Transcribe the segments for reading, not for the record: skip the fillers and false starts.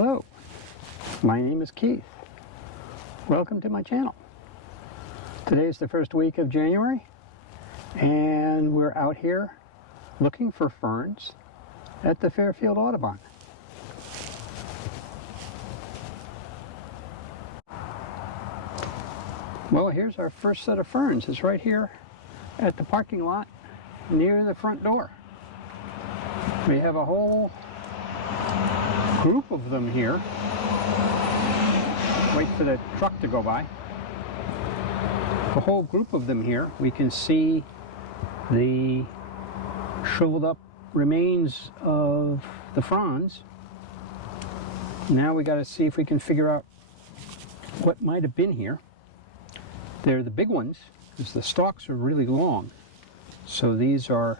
Hello, my name is Keith. Welcome to my channel. Today is the first week of January and we're out here looking for ferns at the Fairfield Audubon. Well, here's our first set of ferns. It's right here at the parking lot near the front door. We have a whole group of them here. Wait for the truck to go by. A whole group of them here. We can see the shriveled up remains of the fronds. Now we got to see if we can figure out what might have been here. They're the big ones because the stalks are really long. So these are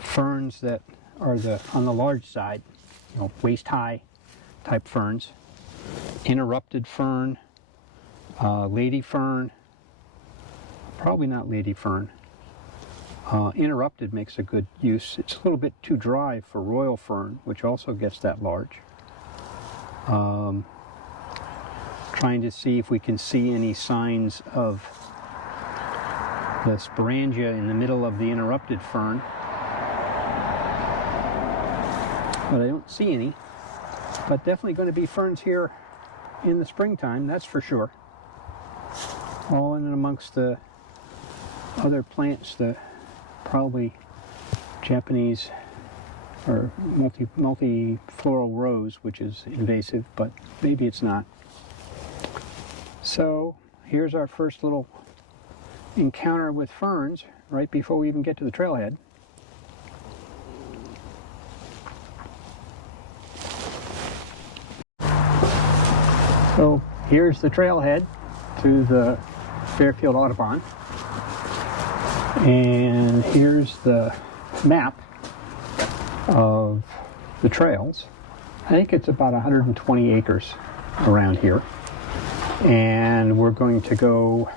ferns that are on the large side, you know, waist high type ferns. Interrupted fern, lady fern, probably not lady fern. Interrupted makes a good use. It's a little bit too dry for royal fern, which also gets that large. Trying to see if we can see any signs of the sporangia in the middle of the interrupted fern. But I don't see any. But definitely going to be ferns here in the springtime, that's for sure. All in and amongst the other plants, the probably Japanese or multi-floral rose, which is invasive, but maybe it's not. So here's our first little encounter with ferns right before we even get to the trailhead. So here's the trailhead to the Fairfield Audubon, and here's the map of the trails. I think it's about 120 acres around here, and we're going to go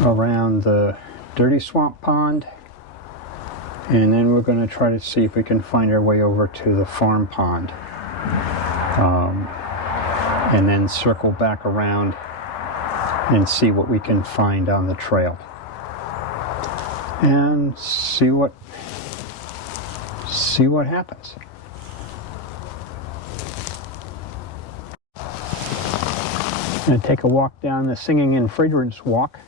around the dirty swamp pond, and then we're going to try to see if we can find our way over to the farm pond. And then circle back around and see what we can find on the trail. And see what happens. I'm going to take a walk down the Singing in Fragrance Walk,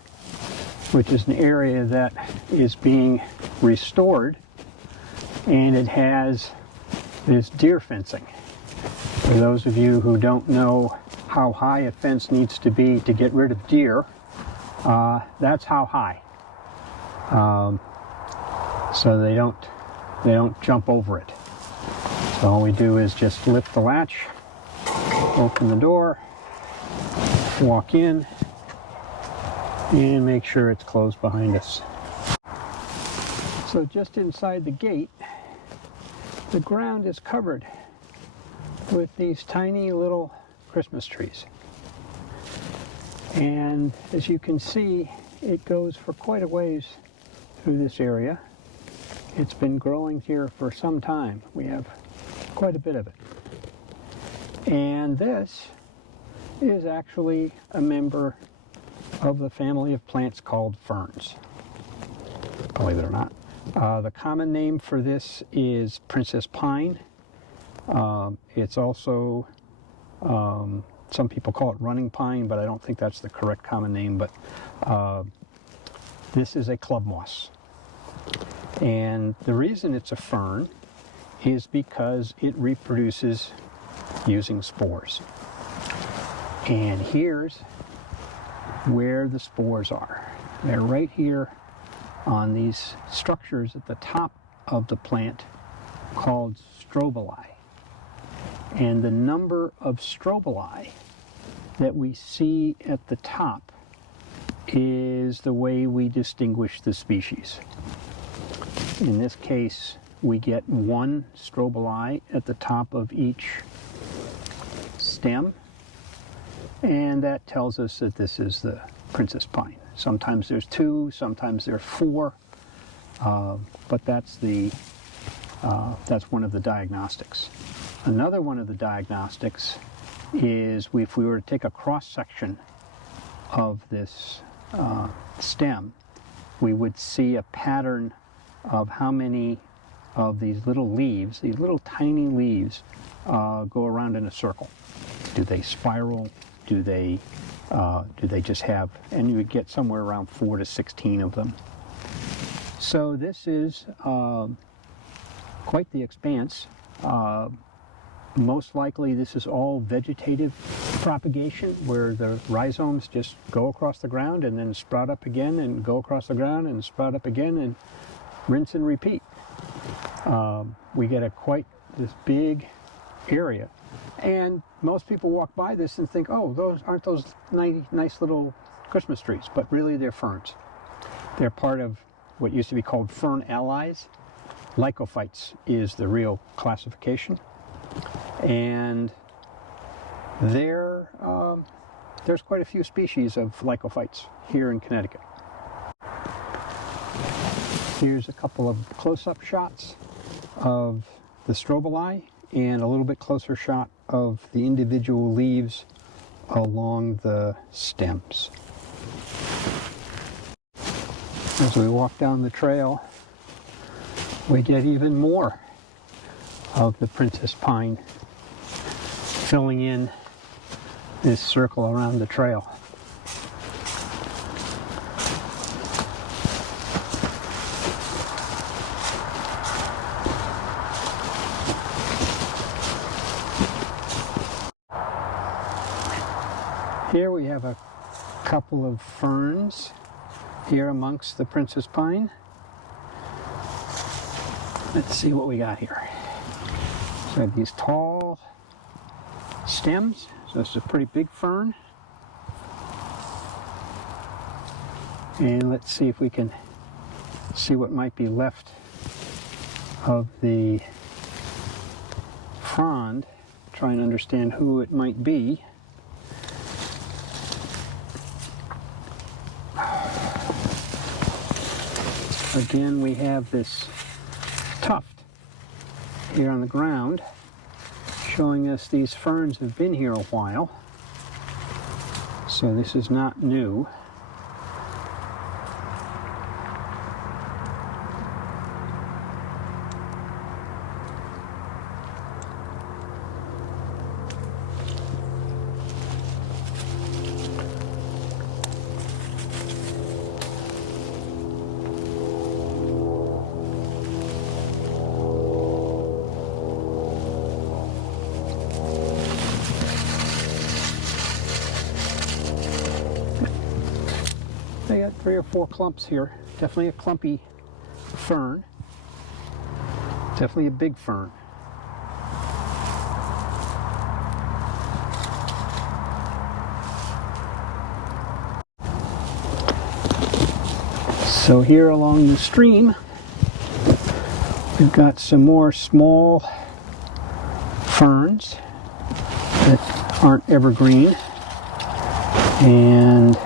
which is an area that is being restored, and it has this deer fencing. For those of you who don't know how high a fence needs to be to get rid of deer, that's how high. So they don't jump over it. So all we do is just lift the latch, open the door, walk in, and make sure it's closed behind us. So just inside the gate, the ground is covered with these tiny little Christmas trees. And as you can see, it goes for quite a ways through this area. It's been growing here for some time. We have quite a bit of it. And this is actually a member of the family of plants called ferns, believe it or not. The common name for this is princess pine. It's also, some people call it running pine, but I don't think that's the correct common name. But this is a club moss. And the reason it's a fern is because it reproduces using spores. And here's where the spores are. They're right here on these structures at the top of the plant called strobili. And the number of strobili that we see at the top is the way we distinguish the species. In this case, we get one strobili at the top of each stem, and that tells us that this is the princess pine. Sometimes there's two, sometimes there are four, but that's one of the diagnostics. Another one of the diagnostics is if we were to take a cross-section of this stem, we would see a pattern of how many of these little leaves, these little tiny leaves, go around in a circle. Do they spiral? Do they just have, and you would get somewhere around 4 to 16 of them. So this is quite the expanse. Most likely this is all vegetative propagation, where the rhizomes just go across the ground and then sprout up again and go across the ground and sprout up again and rinse and repeat. We get quite this big area, and most people walk by this and think, oh, aren't those nice little Christmas trees? But really they're ferns. They're part of what used to be called fern allies. Lycophytes is the real classification. And there's quite a few species of lycophytes here in Connecticut. Here's a couple of close-up shots of the strobili and a little bit closer shot of the individual leaves along the stems. As we walk down the trail, we get even more of the princess pine filling in this circle around the trail. Here we have a couple of ferns here amongst the princess pine. Let's see what we got here. So we have these tall stems, so it's a pretty big fern. And let's see if we can see what might be left of the frond. Try and understand who it might be. Again, we have this tuft here on the ground showing us these ferns have been here a while. So this is not new. They got 3 or 4 clumps here. Definitely a clumpy fern. Definitely a big fern. So here along the stream, we've got some more small ferns that aren't evergreen, and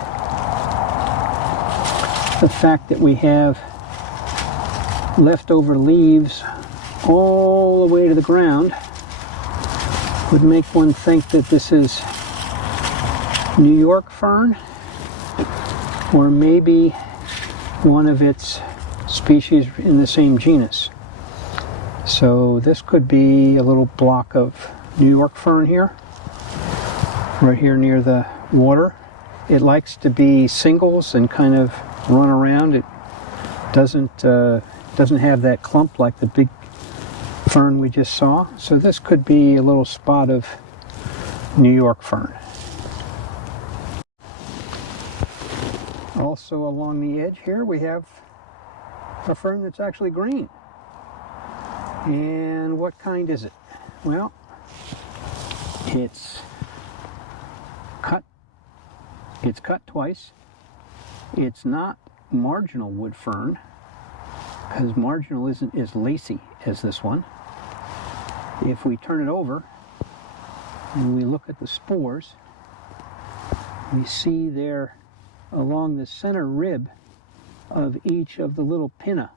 the fact that we have leftover leaves all the way to the ground would make one think that this is New York fern, or maybe one of its species in the same genus. So this could be a little block of New York fern here, right here near the water. It likes to be singles and kind of run around. It doesn't have that clump like the big fern we just saw. So this could be a little spot of New York fern. Also along the edge here we have a fern that's actually green. And what kind is it? Well, it's cut twice. It's not marginal woodfern, because marginal isn't as lacy as this one. If we turn it over and we look at the spores, we see there along the center rib of each of the little pinna,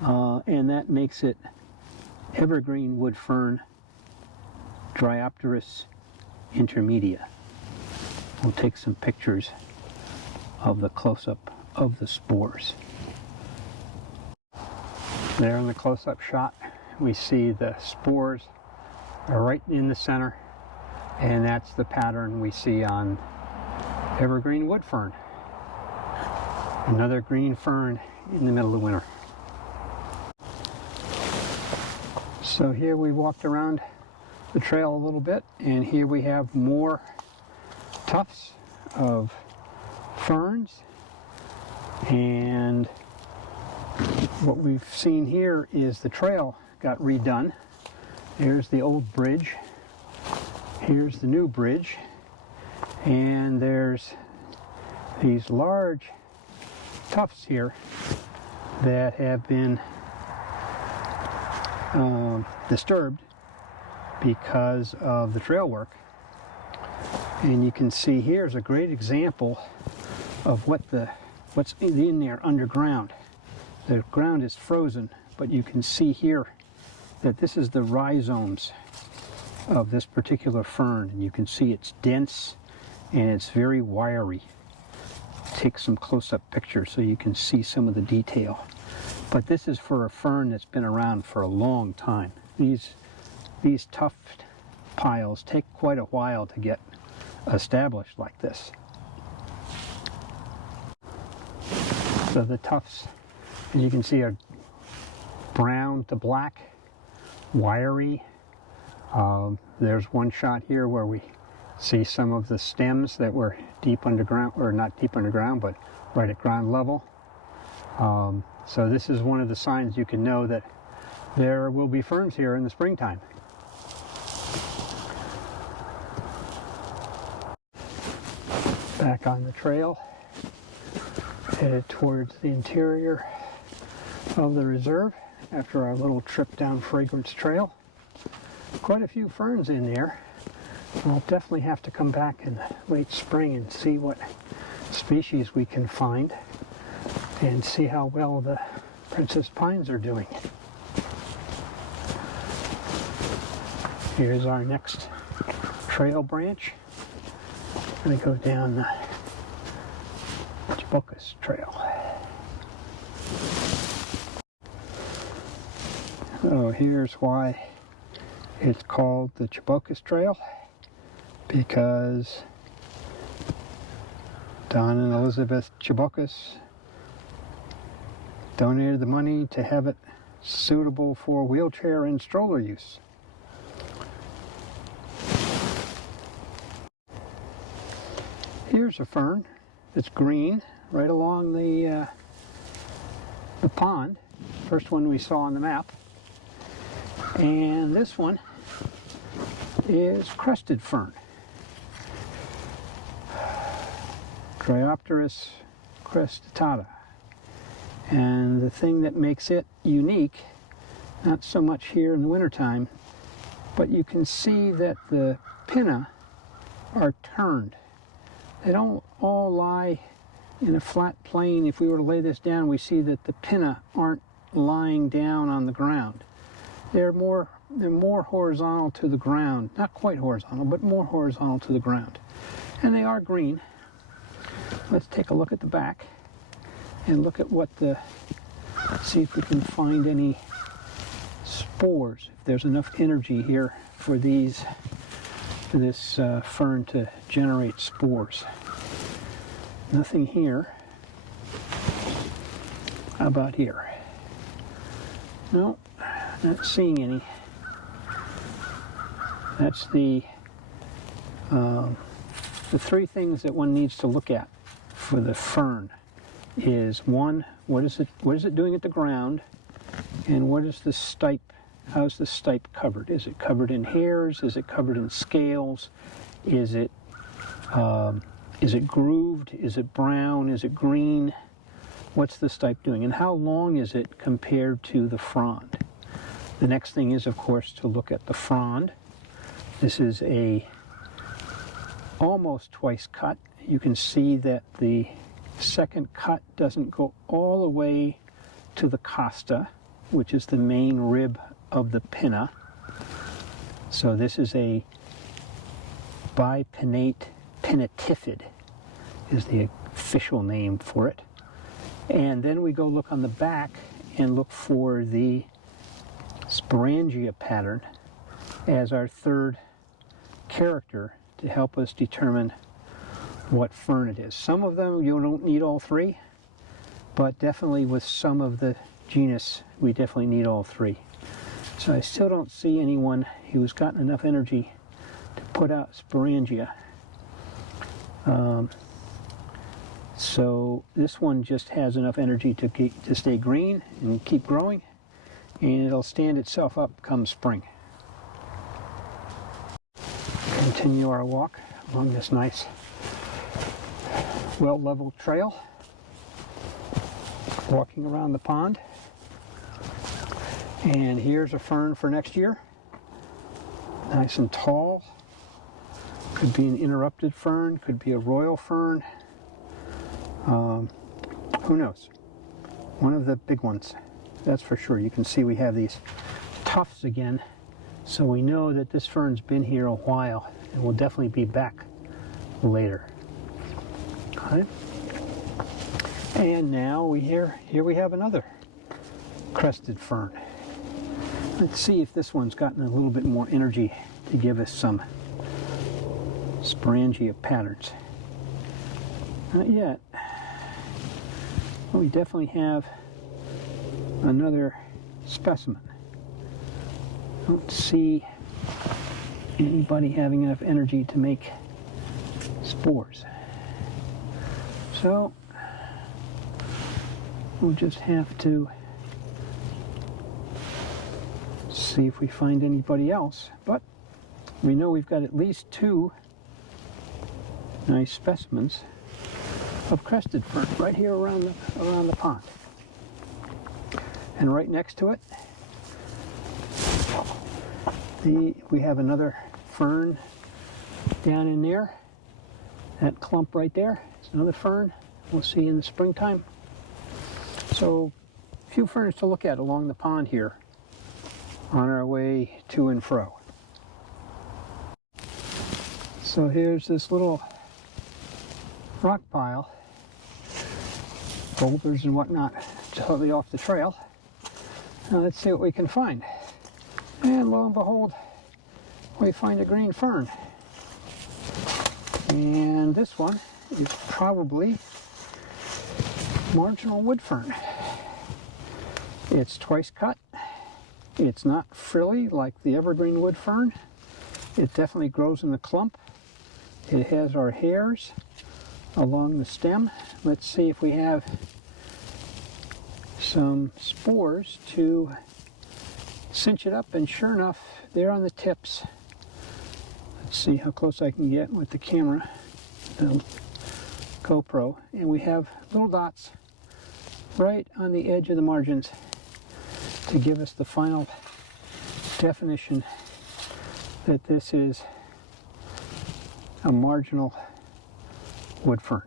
and that makes it evergreen woodfern Dryopteris intermedia. We'll take some pictures of the close-up of the spores. There in the close-up shot, we see the spores are right in the center, and that's the pattern we see on Evergreen Woodfern. Another green fern in the middle of winter. So here we walked around the trail a little bit, and here we have more tufts of ferns, and what we've seen here is the trail got redone. There's the old bridge, here's the new bridge, and there's these large tufts here that have been disturbed because of the trail work. And you can see here's a great example of what's in there underground. The ground is frozen, but you can see here that this is the rhizomes of this particular fern, and you can see it's dense and it's very wiry. Take some close-up pictures so you can see some of the detail. But this is for a fern that's been around for a long time. These tuft piles take quite a while to get established like this. So the tufts, as you can see, are brown to black, wiry. There's one shot here where we see some of the stems that were deep underground, or not deep underground, but right at ground level. So this is one of the signs you can know that there will be ferns here in the springtime. Back on the trail, headed towards the interior of the reserve after our little trip down Fragrance Trail. Quite a few ferns in there. We'll definitely have to come back in late spring and see what species we can find and see how well the princess pines are doing. Here's our next trail branch. I'm going to go down the Chiboucas Trail. So here's why it's called the Chiboucas Trail, because Don and Elizabeth Chiboucas donated the money to have it suitable for wheelchair and stroller use. Here's a fern that's green right along the pond, first one we saw on the map. And this one is Crested Fern. Dryopteris cristata. And the thing that makes it unique, not so much here in the wintertime, but you can see that the pinna are turned. They don't all lie in a flat plane. If we were to lay this down, we see that the pinna aren't lying down on the ground. They're more horizontal to the ground. Not quite horizontal, but more horizontal to the ground. And they are green. Let's take a look at the back and look at see if we can find any spores. If there's enough energy here for this fern to generate spores. Nothing here. How about here? No, not seeing any. That's the three things that one needs to look at for the fern is, one, what is it doing at the ground, and what is the stipe? How's the stipe covered? Is it covered in hairs? Is it covered in scales? Is it grooved? Is it brown? Is it green? What's the stipe doing? And how long is it compared to the frond? The next thing is, of course, to look at the frond. This is almost twice cut. You can see that the second cut doesn't go all the way to the costa, which is the main rib of the pinna. So this is a bipinnate pinnatifid is the official name for it. And then we go look on the back and look for the sporangia pattern as our third character to help us determine what fern it is. Some of them you don't need all three, but definitely with some of the genus we definitely need all three. So I still don't see anyone who's gotten enough energy to put out sporangia. So this one just has enough energy to stay green and keep growing, and it'll stand itself up come spring. Continue our walk along this nice well-leveled trail, walking around the pond. And here's a fern for next year, nice and tall. Could be an interrupted fern, could be a royal fern. Who knows? One of the big ones, that's for sure. You can see we have these tufts again, so we know that this fern's been here a while and will definitely be back later. Okay. And now here we have another crested fern. Let's see if this one's gotten a little bit more energy to give us some sporangia patterns. Not yet. But we definitely have another specimen. Don't see anybody having enough energy to make spores. So we'll just have to see if we find anybody else. But we know we've got at least two nice specimens of crested fern right here around the pond. And right next to it, we have another fern down in there. That clump right there is another fern we'll see in the springtime. So a few ferns to look at along the pond here on our way to and fro. So here's this little rock pile, boulders and whatnot, totally off the trail. Now let's see what we can find. And lo and behold, we find a green fern. And this one is probably Marginal Woodfern. It's twice cut. It's not frilly like the Evergreen Woodfern. It definitely grows in the clump. It has our hairs along the stem. Let's see if we have some spores to cinch it up, and sure enough, they're on the tips. Let's see how close I can get with the camera, the GoPro, and we have little dots right on the edge of the margins to give us the final definition that this is a marginal woodfern,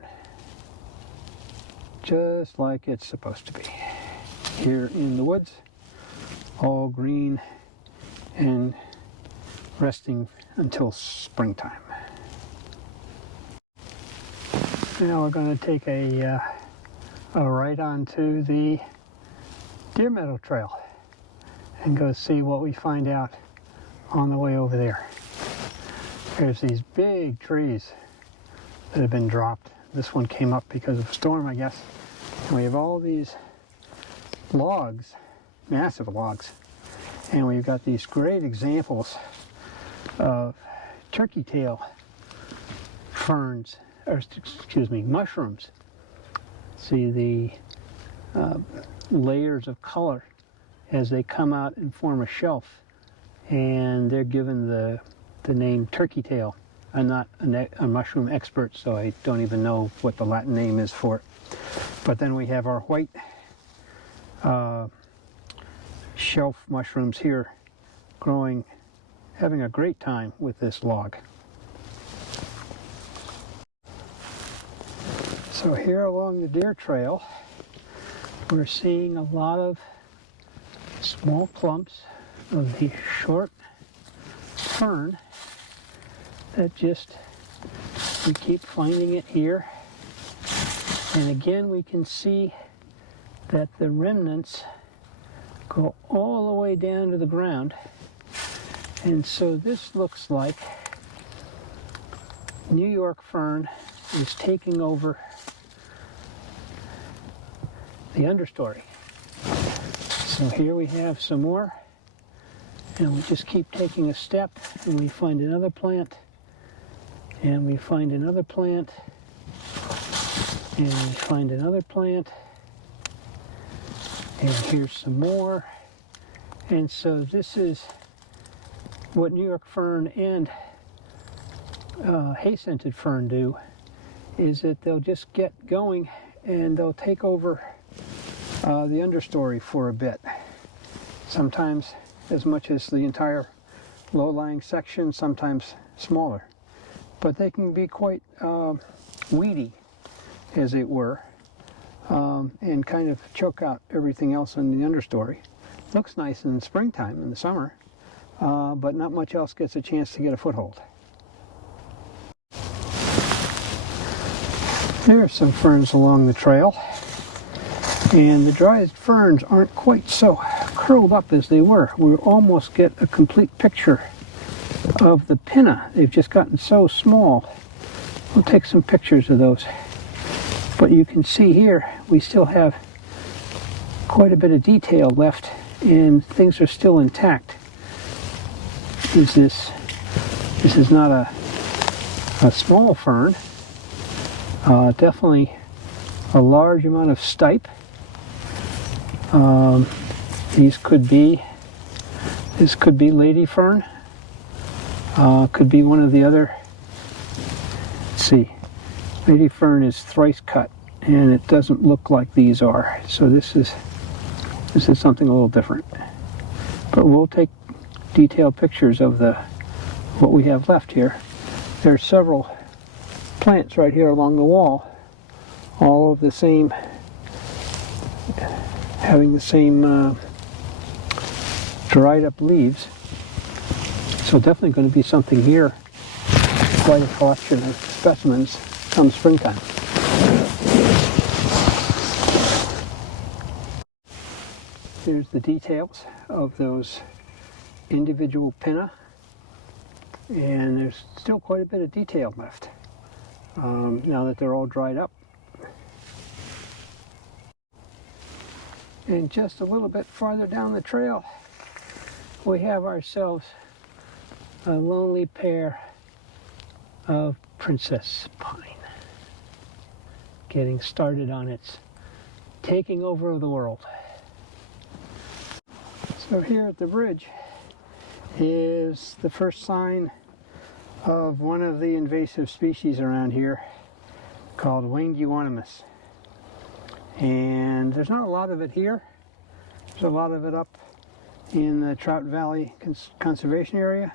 just like it's supposed to be. Here in the woods, all green and resting until springtime. Now we're going to take a right onto the Deer Meadow Trail and go see what we find out on the way over there. There's these big trees that have been dropped. This one came up because of a storm, I guess. And we have all these logs, massive logs, and we've got these great examples of turkey tail ferns, or excuse me, mushrooms. See the layers of color as they come out and form a shelf, and they're given the name turkey tail. I'm not a mushroom expert, so I don't even know what the Latin name is for it. But then we have our white shelf mushrooms here growing, having a great time with this log. So here along the deer trail, we're seeing a lot of small clumps of these short fern that we keep finding it here. And again, we can see that the remnants go all the way down to the ground. And so this looks like New York fern is taking over the understory. So here we have some more, and we just keep taking a step, and we find another plant, and we find another plant, and we find another plant, and here's some more. And so this is what New York fern and hay-scented fern do, is that they'll just get going and they'll take over the understory for a bit. Sometimes as much as the entire low-lying section, sometimes smaller. But they can be quite weedy, as it were, and kind of choke out everything else in the understory. Looks nice in the springtime, in the summer, but not much else gets a chance to get a foothold. There are some ferns along the trail, and the dried ferns aren't quite so curled up as they were. We'll almost get a complete picture of the pinna. They've just gotten so small. We'll take some pictures of those. But you can see here, we still have quite a bit of detail left, and things are still intact. This is not a small fern. Definitely a large amount of stipe. This could be lady fern. Could be one of the other. Let's see. Lady fern is thrice cut, and it doesn't look like these are. So this is something a little different. But we'll take detailed pictures of what we have left here. There's several plants right here along the wall, all of the same, having the same dried up leaves. So definitely going to be something here. Quite a collection of specimens come springtime. Here's the details of those individual pinna, and there's still quite a bit of detail left now that they're all dried up. And just a little bit farther down the trail, we have ourselves a lonely pair of princess pine getting started on its taking over the world. So here at the bridge is the first sign of one of the invasive species around here called winged Euonymus. And there's not a lot of it here. There's a lot of it up in the Trout Valley Conservation Area,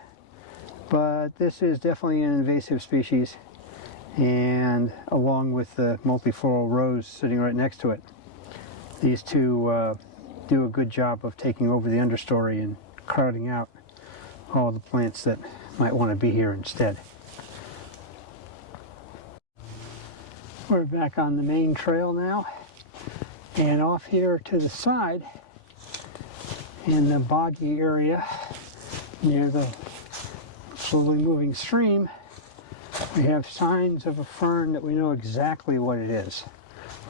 but this is definitely an invasive species, and along with the multifloral rose sitting right next to it, these two do a good job of taking over the understory and crowding out all the plants that might want to be here instead. We're back on the main trail now, and off here to the side in the boggy area near the slowly moving stream, we have signs of a fern that we know exactly what it is.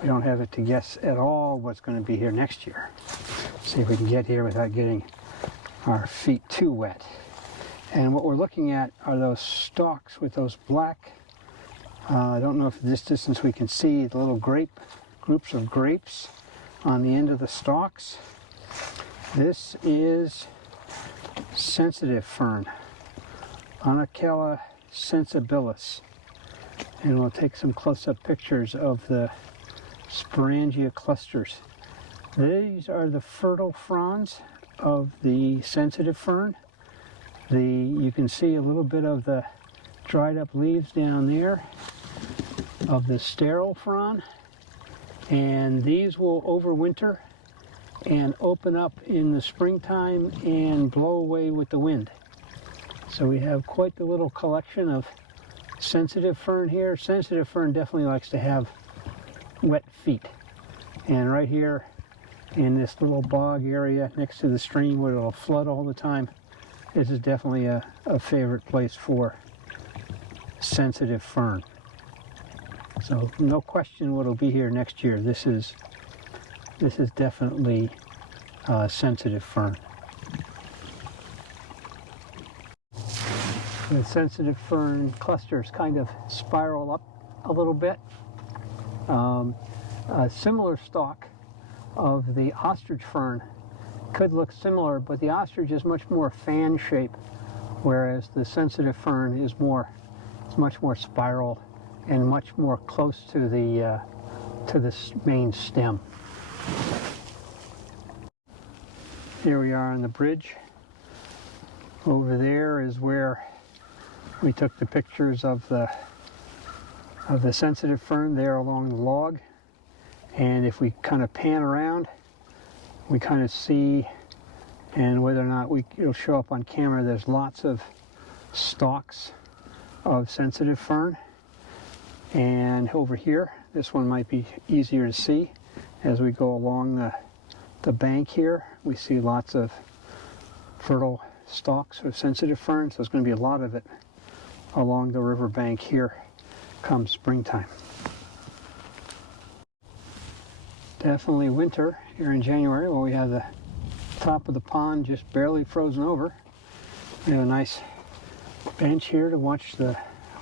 We don't have it to guess at all what's going to be here next year. See if we can get here without getting our feet too wet. And what we're looking at are those stalks with those black, I don't know if at this distance we can see the little groups of grapes on the end of the stalks. This is sensitive fern, Onoclea sensibilis. And we'll take some close-up pictures of the sporangia clusters. These are the fertile fronds of the sensitive fern. You can see a little bit of the dried up leaves down there of the sterile frond, and these will overwinter and open up in the springtime and blow away with the wind. So we have quite the little collection of sensitive fern here. Sensitive fern definitely likes to have wet feet. And right here in this little bog area next to the stream where it'll flood all the time, this is definitely a favorite place for sensitive fern. So no question what'll be here next year. This is definitely sensitive fern. The sensitive fern clusters kind of spiral up a little bit. A similar stalk of the ostrich fern could look similar, but the ostrich is much more fan shape, whereas the sensitive fern is much more spiral and much more close to the main stem. Here we are on the bridge. Over there is where we took the pictures of the sensitive fern there along the log. And if we kind of pan around, we kind of see, and whether or not it'll show up on camera, there's lots of stalks of sensitive fern. And over here, this one might be easier to see. As we go along the bank here, we see lots of fertile stalks of sensitive fern. So there's going to be a lot of it along the river bank here come springtime. Definitely winter here in January, where we have the top of the pond just barely frozen over. We have a nice bench here to watch the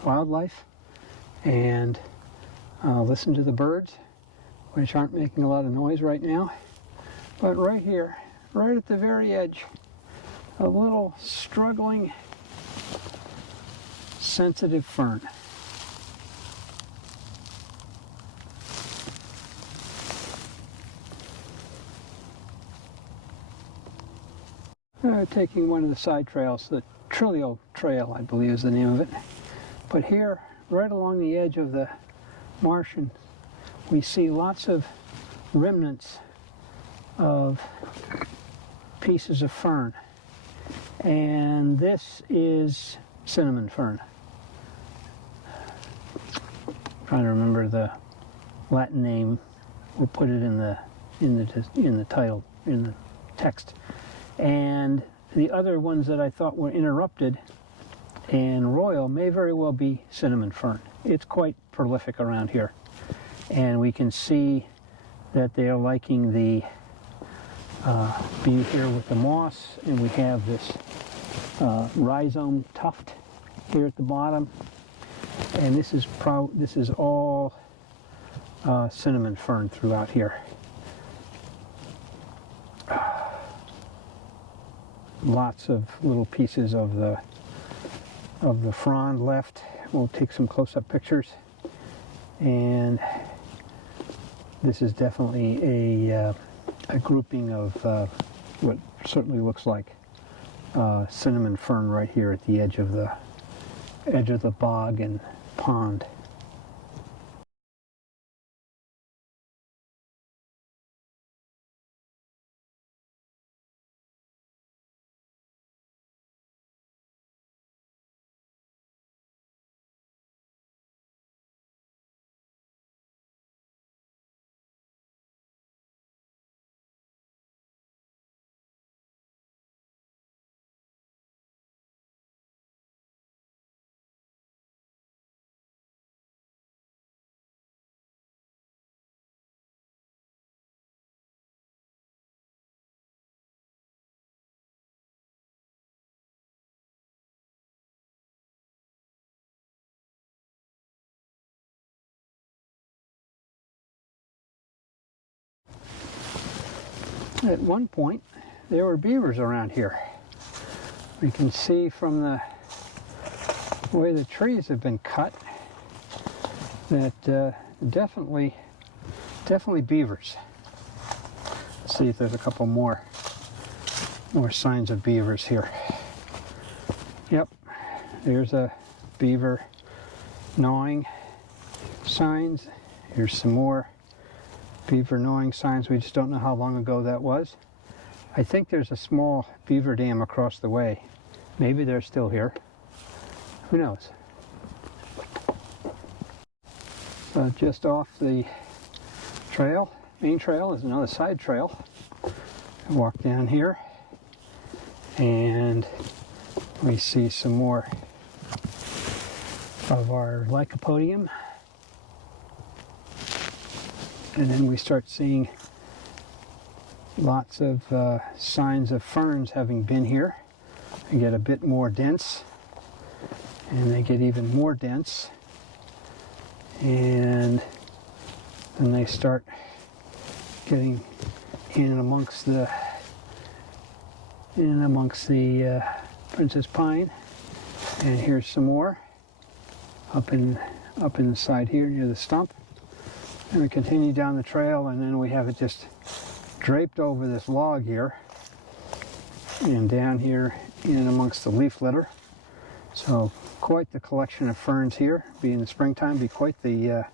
wildlife and listen to the birds, which aren't making a lot of noise right now. But right here, right at the very edge, a little struggling sensitive fern. Taking one of the side trails, the Trillium Trail, I believe is the name of it. But here, right along the edge of the marsh, we see lots of remnants of pieces of fern. And this is cinnamon fern. I'm trying to remember the Latin name. We'll put it in the title, in the text. And the other ones that I thought were interrupted and royal may very well be cinnamon fern. It's quite prolific around here. And we can see that they are liking the be here with the moss, and we have this rhizome tuft here at the bottom. And this is all cinnamon fern throughout here. Lots of little pieces of the frond left. We'll take some close-up pictures. And this is definitely a grouping of what certainly looks like cinnamon fern right here at the edge of the bog and pond. At one point, there were beavers around here. We can see from the way the trees have been cut that definitely beavers. Let's see if there's a couple more signs of beavers here. Yep, there's a beaver gnawing signs. Here's some more beaver gnawing signs. We just don't know how long ago that was. I think there's a small beaver dam across the way Maybe they're still here. Who knows? So just off the trail, main trail, is another side trail. I walk down here and we see some more of our Lycopodium. And then we start seeing lots of signs of ferns having been here. They get a bit more dense, and they get even more dense, and then they start getting in amongst the Princess Pine. And here's some more up in the side here near the stump. And we continue down the trail, and then we have it just draped over this log here, and down here in amongst the leaf litter. So quite the collection of ferns here. Being the springtime, be quite the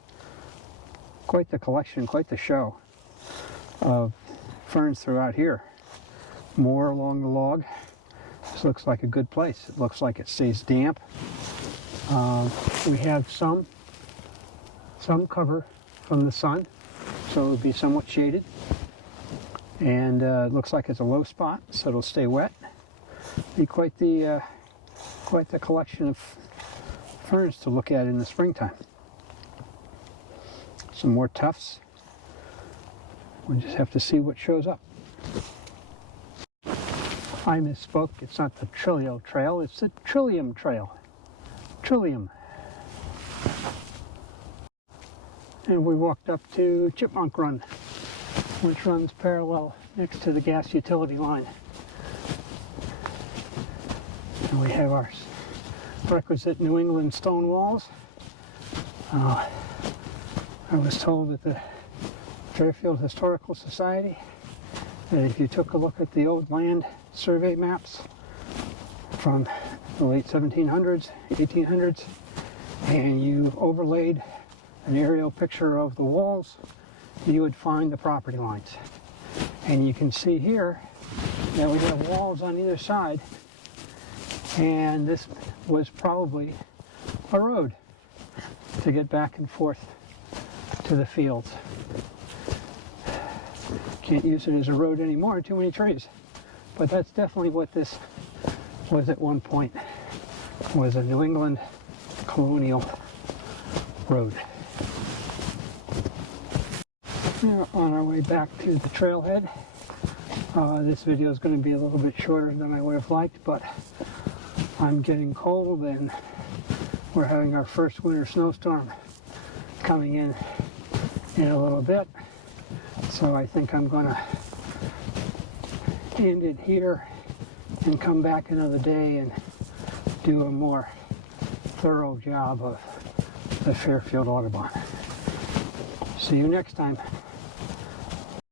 collection, quite the show of ferns throughout here. More along the log. This looks like a good place. It looks like it stays damp. We have some cover from the sun, so it'll be somewhat shaded. And it looks like it's a low spot, so it'll stay wet. Be quite the collection of ferns to look at in the springtime. Some more tufts. We'll just have to see what shows up. I misspoke. It's not the Trillium Trail, it's the Trillium Trail. Trillium. And we walked up to Chipmunk Run, which runs parallel next to the gas utility line. And we have our requisite New England stone walls. I was told at the Fairfield Historical Society that if you took a look at the old land survey maps from the late 1700s, 1800s, and you overlaid an aerial picture of the walls, you would find the property lines. And you can see here that we have walls on either side, and this was probably a road to get back and forth to the fields. Can't use it as a road anymore, too many trees. But that's definitely what this was at one point, was a New England colonial road. We're on our way back to the trailhead. This video is going to be a little bit shorter than I would have liked, but I'm getting cold and we're having our first winter snowstorm coming in a little bit. So I think I'm going to end it here and come back another day and do a more thorough job of the Fairfield Audubon. See you next time.